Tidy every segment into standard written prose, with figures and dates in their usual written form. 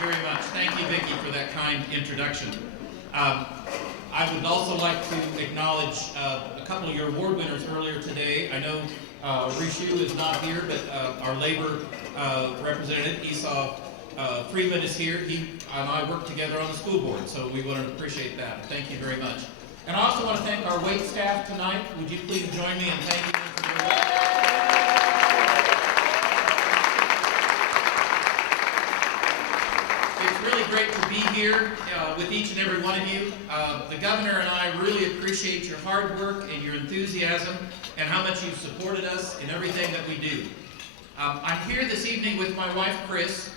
very much. Thank you, Vicki, for that kind introduction. I would also like to acknowledge a couple of your award winners earlier today. I know Rishu is not here, but our labor representative, Esau Freeman, is here. He and I work together on the school board, so we want to appreciate that. Thank you very much. And I also want to thank our wait staff tonight. Would you please join me in thanking them for their work? It's really great to be here with each and every one of you. The governor and I really appreciate your hard work and your enthusiasm and how much you've supported us in everything that we do. I'm here this evening with my wife, Chris.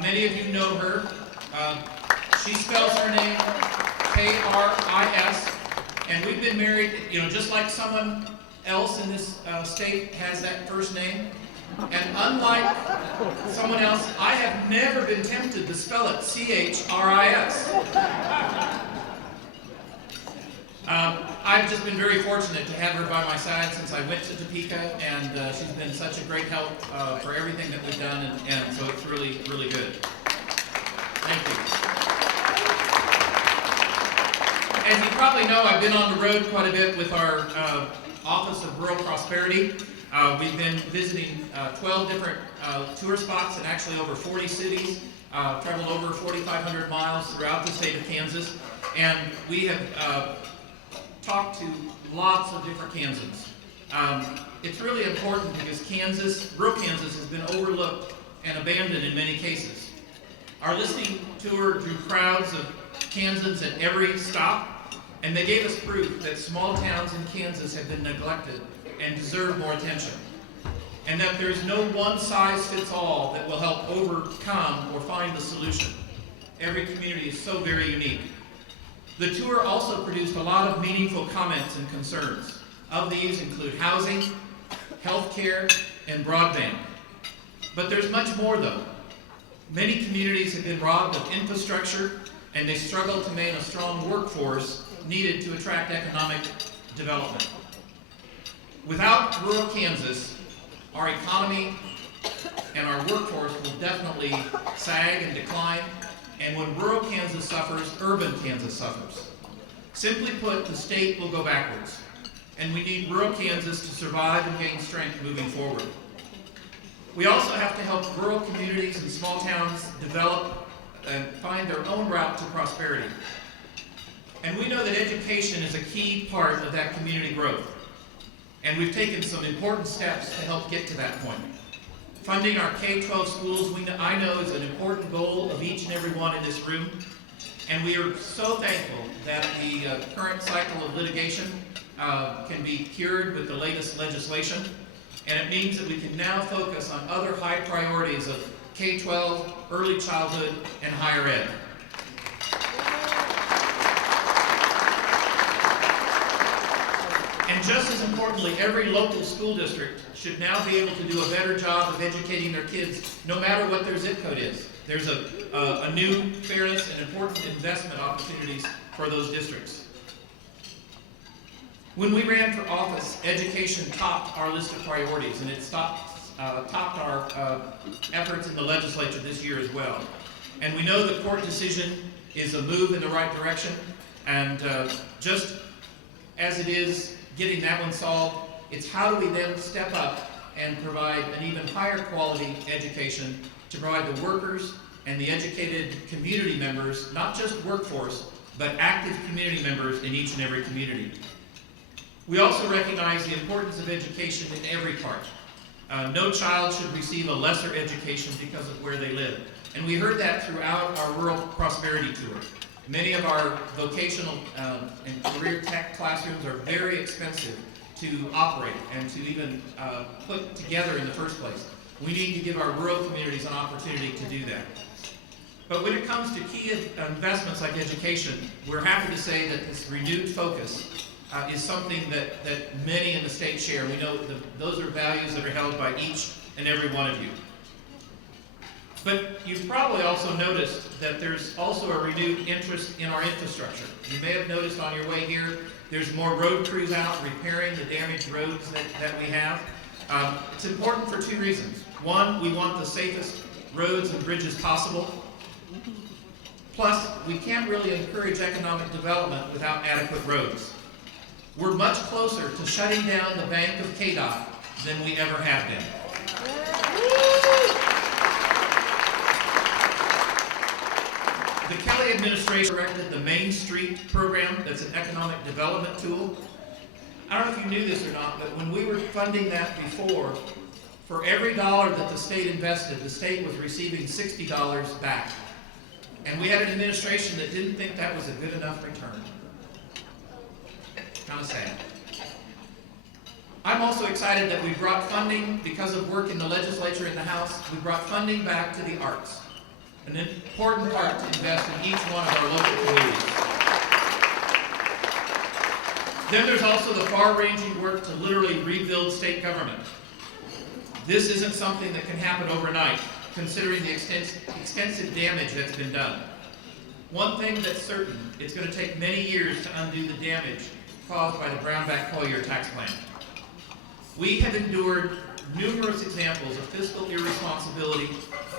Many of you know her. She spells her name K-R-I-S, and we've been married, just like someone else in this state has that first name. And unlike someone else, I have never been tempted to spell it C-H-R-I-S. I've just been very fortunate to have her by my side since I went to Topeka, and she's been such a great help for everything that we've done, and so it's really, really good. Thank you. As you probably know, I've been on the road quite a bit with our Office of Rural Prosperity. We've been visiting 12 different tour spots in actually over 40 cities, traveled over 4,500 miles throughout the state of Kansas, and we have talked to lots of different Kansans. It's really important because rural Kansas has been overlooked and abandoned in many cases. Our listening tour drew crowds of Kansans at every stop, and they gave us proof that small towns in Kansas have been neglected and deserve more attention, and that there's no one-size-fits-all that will help overcome or find the solution. Every community is so very unique. The tour also produced a lot of meaningful comments and concerns. Of these include housing, healthcare, and broadband. But there's much more though. Many communities have been robbed of infrastructure, and they struggle to maintain a strong workforce needed to attract economic development. Without rural Kansas, our economy and our workforce will definitely sag and decline, and when rural Kansas suffers, urban Kansas suffers. Simply put, the state will go backwards, and we need rural Kansas to survive and gain strength moving forward. We also have to help rural communities and small towns develop and find their own route to prosperity. And we know that education is a key part of that community growth. And we've taken some important steps to help get to that point. Funding our K-12 schools, I know, is an important goal of each and every one in this room. And we are so thankful that the current cycle of litigation can be cured with the latest legislation. And it means that we can now focus on other high priorities of K-12, early childhood, and higher ed. And just as importantly, every local school district should now be able to do a better job of educating their kids, no matter what their zip code is. There's a new fairness and important investment opportunities for those districts. When we ran for office, education topped our list of priorities, and it topped our efforts in the legislature this year as well. And we know the court decision is a move in the right direction, and just as it is getting that one solved, it's how do we then step up and provide an even higher quality education to provide the workers and the educated community members, not just workforce, but active community members in each and every community. We also recognize the importance of education in every part. No child should receive a lesser education because of where they live. And we heard that throughout our Rural Prosperity Tour. Many of our vocational and career tech classrooms are very expensive to operate and to even put together in the first place. We need to give our rural communities an opportunity to do that. But when it comes to key investments like education, we're happy to say that this renewed focus is something that many in the state share. We know those are values that are held by each and every one of you. But you've probably also noticed that there's also a renewed interest in our infrastructure. You may have noticed on your way here, there's more road crews out repairing the damaged roads that we have. It's important for two reasons. One, we want the safest roads and bridges possible. Plus, we can't really encourage economic development without adequate roads. We're much closer to shutting down the bank of KDOT than we ever have been. The Kelly administration directed the Main Street program. That's an economic development tool. I don't know if you knew this or not, but when we were funding that before, for every dollar that the state invested, the state was receiving $60 back. And we had an administration that didn't think that was a good enough return. Kind of sad. I'm also excited that we brought funding, because of work in the legislature and the House, we brought funding back to the arts. An important part to invest in each one of our local communities. Then there's also the far-ranging work to literally rebuild state government. This isn't something that can happen overnight, considering the extensive damage that's been done. One thing that's certain, it's going to take many years to undo the damage caused by the Brownback-Collier tax plan. We have endured numerous examples of fiscal irresponsibility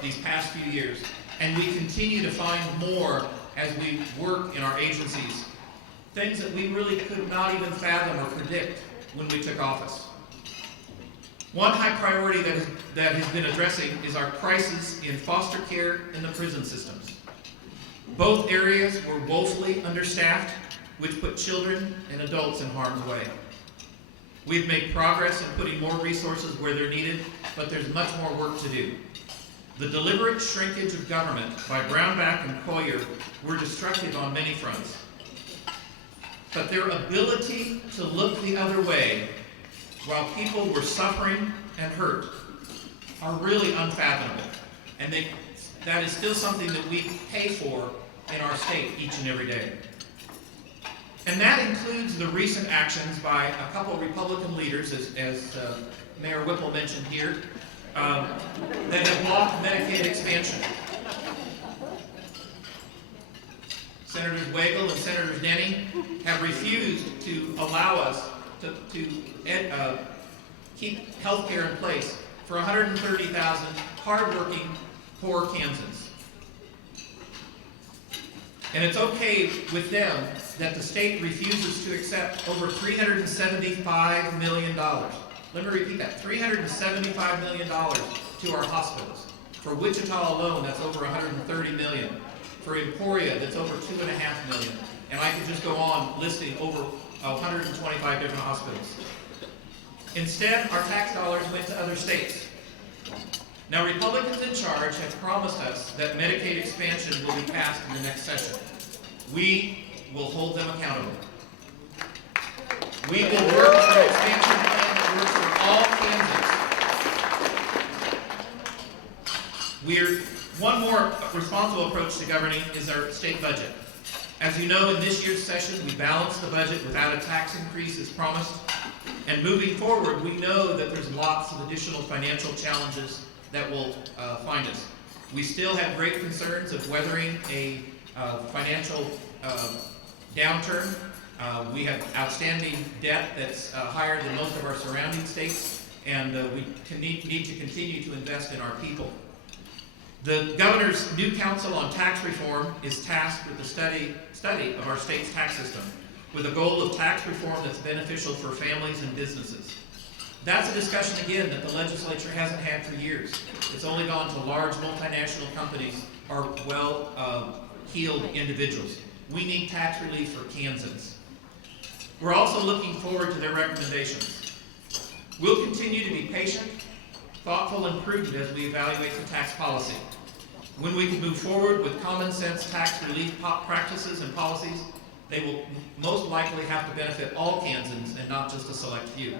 these past few years, and we continue to find more as we work in our agencies. Things that we really could not even fathom or predict when we took office. One high priority that has been addressing is our crisis in foster care and the prison systems. Both areas were woefully understaffed, which put children and adults in harm's way. We've made progress in putting more resources where they're needed, but there's much more work to do. The deliberate shrinkage of government by Brownback and Collier were destructive on many fronts. But their ability to look the other way while people were suffering and hurt are really unfathomable. And that is still something that we pay for in our state each and every day. And that includes the recent actions by a couple of Republican leaders, as Mayor Whipple mentioned here, that have blocked Medicaid expansion. Senators Wagle and Senators Denny have refused to allow us to keep health care in place for 130,000 hardworking, poor Kansans. And it's okay with them that the state refuses to accept over $375 million. Let me repeat that, $375 million to our hospitals. For Wichita alone, that's over $130 million. For Emporia, that's over $2.5 million. And I could just go on listing over 125 different hospitals. Instead, our tax dollars went to other states. Now, Republicans in charge have promised us that Medicaid expansion will be passed in the next session. We will hold them accountable. We will work for an expansion plan that works for all Kansans. One more responsible approach to governing is our state budget. As you know, in this year's session, we balanced the budget without a tax increase as promised. And moving forward, we know that there's lots of additional financial challenges that will find us. We still have great concerns of weathering a financial downturn. We have outstanding debt that's higher than most of our surrounding states, and we need to continue to invest in our people. The governor's new council on tax reform is tasked with the study of our state's tax system, with a goal of tax reform that's beneficial for families and businesses. That's a discussion, again, that the legislature hasn't had for years. It's only gone to large multinational companies or well-heeled individuals. We need tax relief for Kansans. We're also looking forward to their recommendations. We'll continue to be patient, thoughtful, and prudent as we evaluate the tax policy. When we can move forward with common sense tax relief practices and policies, they will most likely have to benefit all Kansans and not just a select few.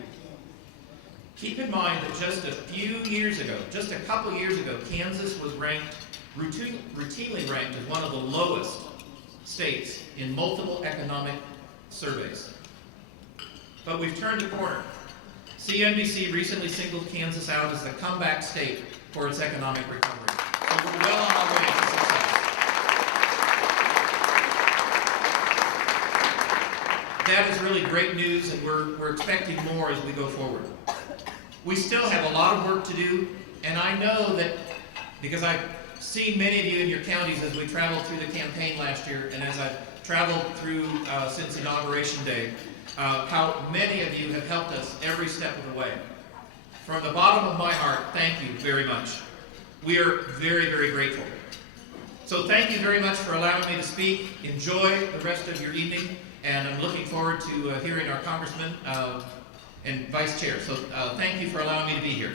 Keep in mind that just a few years ago, just a couple years ago, Kansas was routinely ranked as one of the lowest states in multiple economic surveys. But we've turned a corner. CNBC recently singled Kansas out as the comeback state for its economic recovery. So we're well on our way to success. That is really great news, and we're expecting more as we go forward. We still have a lot of work to do, and I know that because I've seen many of you in your counties as we traveled through the campaign last year, and as I've traveled through since Inauguration Day, how many of you have helped us every step of the way. From the bottom of my heart, thank you very much. We are very, very grateful. So thank you very much for allowing me to speak. Enjoy the rest of your evening, and I'm looking forward to hearing our Congressman and Vice Chair. So thank you for allowing me to be here.